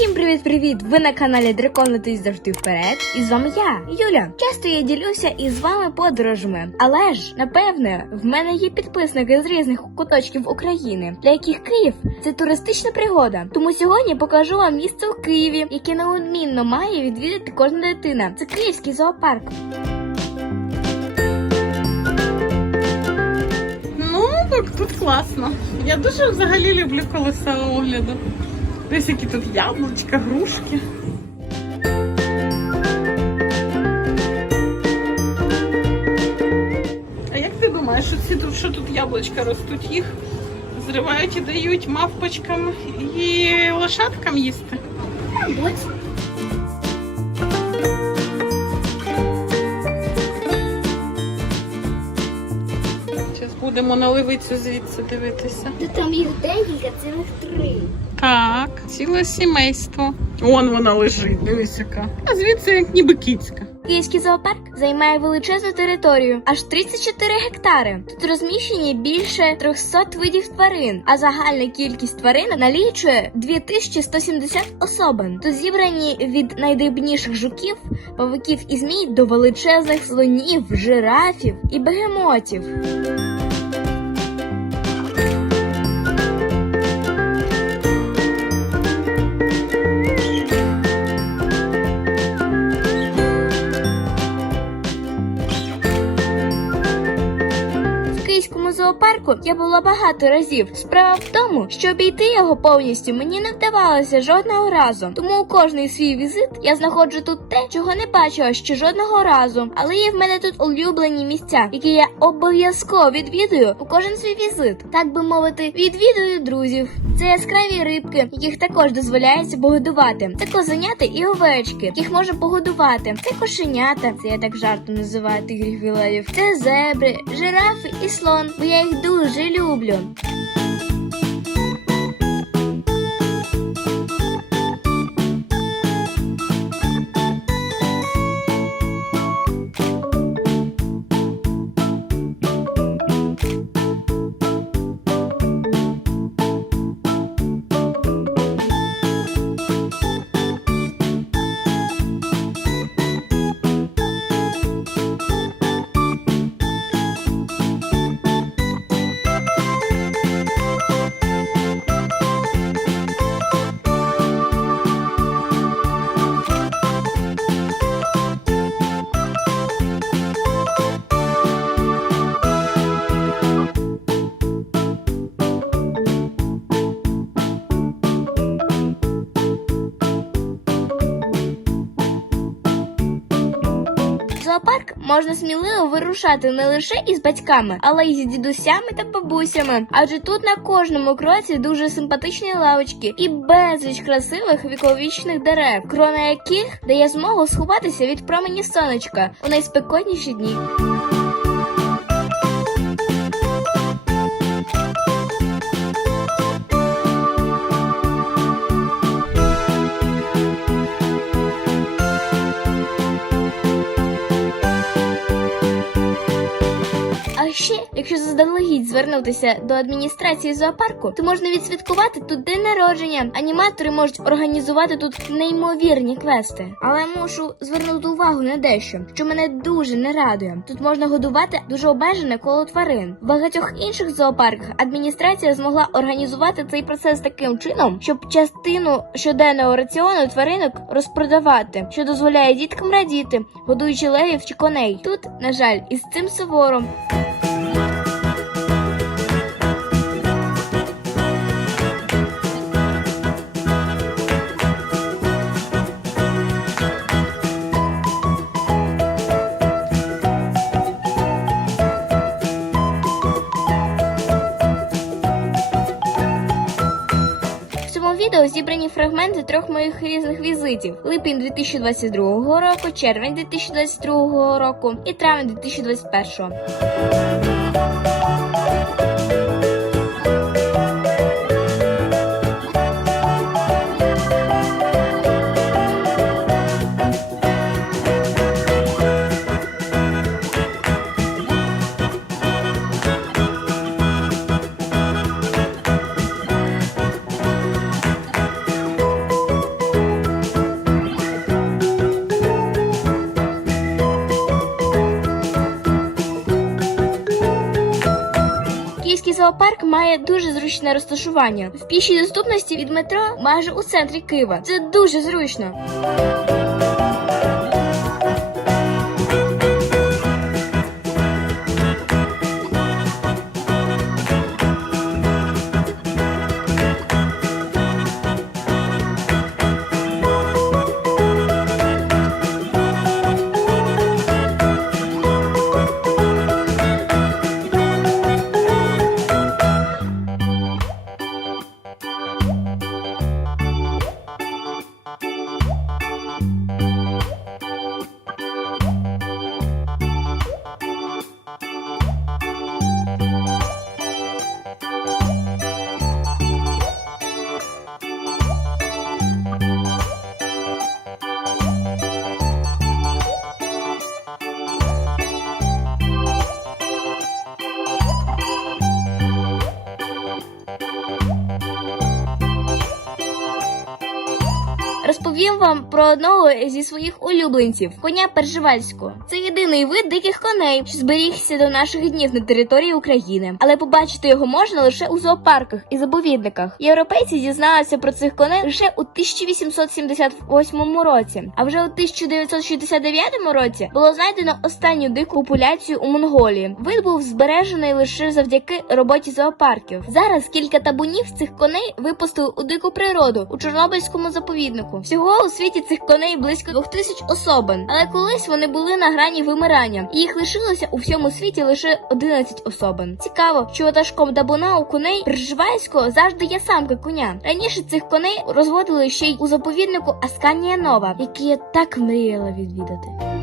Усім привіт-привіт! Ви на каналі Дракон летить завжди вперед. І з вами я, Юля. Часто я ділюся із вами подорожами. Але ж, напевне, в мене є підписники з різних куточків України, для яких Київ це туристична пригода. Тому сьогодні покажу вам місце у Києві, яке неодмінно має відвідати кожна дитина. Це Київський зоопарк. Ну, тут класно. Я дуже взагалі люблю колеса огляду. Десь які тут яблучка, грушки. А як ти думаєш, що ці тут, що тут яблучка ростуть? Їх зривають і дають мавпочкам і лошадкам їсти? Зараз будемо на ливицю звідси дивитися. Та там їх декілька, цілих три. Так, ціле сімейство. Вон вона лежить, дивись яка. А звідси як ніби кіцька. Київський зоопарк займає величезну територію, аж 34 гектари. Тут розміщені більше 300 видів тварин, а загальна кількість тварин налічує 2170 особин. Тут зібрані від найдрібніших жуків, павуків і змій до величезних слонів, жирафів і бегемотів. Зоопарку я була багато разів. Справа в тому, що обійти його повністю мені не вдавалося жодного разу. Тому у кожний свій візит я знаходжу тут те, чого не бачила ще жодного разу. Але є в мене тут улюблені місця, які я обов'язково відвідую у кожен свій візит. Так би мовити, відвідую друзів. Це яскраві рибки, яких також дозволяється погодувати. Це козенята і овечки, яких можна погодувати. Це кошенята, це я так жартом називаю тигрів і левів. Це зебри, жирафи і слон, бо я їх дуже люблю. Зоопарк можна сміливо вирушати не лише із батьками, але й з дідусями та бабусями. Адже тут на кожному кроці дуже симпатичні лавочки і безліч красивих віковічних дерев, крона яких дає змогу сховатися від промені сонечка у найспекотніші дні. Звернутися до адміністрації зоопарку, то можна відсвяткувати тут день народження. Аніматори можуть організувати тут неймовірні квести. Але мушу звернути увагу на дещо, що мене дуже не радує. Тут можна годувати дуже обмежене коло тварин. В багатьох інших зоопарках адміністрація змогла організувати цей процес таким чином, щоб частину щоденного раціону тваринок розпродавати, що дозволяє діткам радіти, годуючи левів чи коней. Тут, на жаль, із цим сувором. Зібрані фрагменти трьох моїх різних візитів: липень 2022 року, червень 2022 року і травень 2021. Зоопарк має дуже зручне розташування. В пішій доступності від метро майже у центрі Києва. Це дуже зручно. Розповім вам про одного зі своїх улюбленців коня Перживальського. Це єдиний вид диких коней, що зберігся до наших днів на території України, але побачити його можна лише у зоопарках і заповідниках. Європейці дізналися про цих коней лише у 1878 році. А вже у 1969 році було знайдено останню дику популяцію у Монголії. Вид був збережений лише завдяки роботі зоопарків. Зараз кілька табунів цих коней випустили у дику природу у Чорнобильському заповіднику. Всього у світі цих коней близько двох тисяч особин, але колись вони були на грані вимирання, і їх лишилося у всьому світі лише 11 особин. Цікаво, що ватажком дабуна у коней Пржевальського завжди є самка коня. Раніше цих коней розводили ще й у заповіднику Асканія Нова, який я так мріяла відвідати.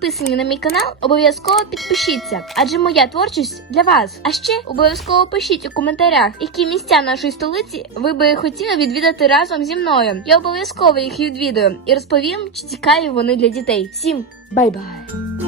Підписані на мій канал, обов'язково підпишіться, адже моя творчість для вас. А ще обов'язково пишіть у коментарях, які місця нашої столиці ви би хотіли відвідати разом зі мною. Я обов'язково їх відвідаю і розповім, чи цікаві вони для дітей. Всім бай-бай!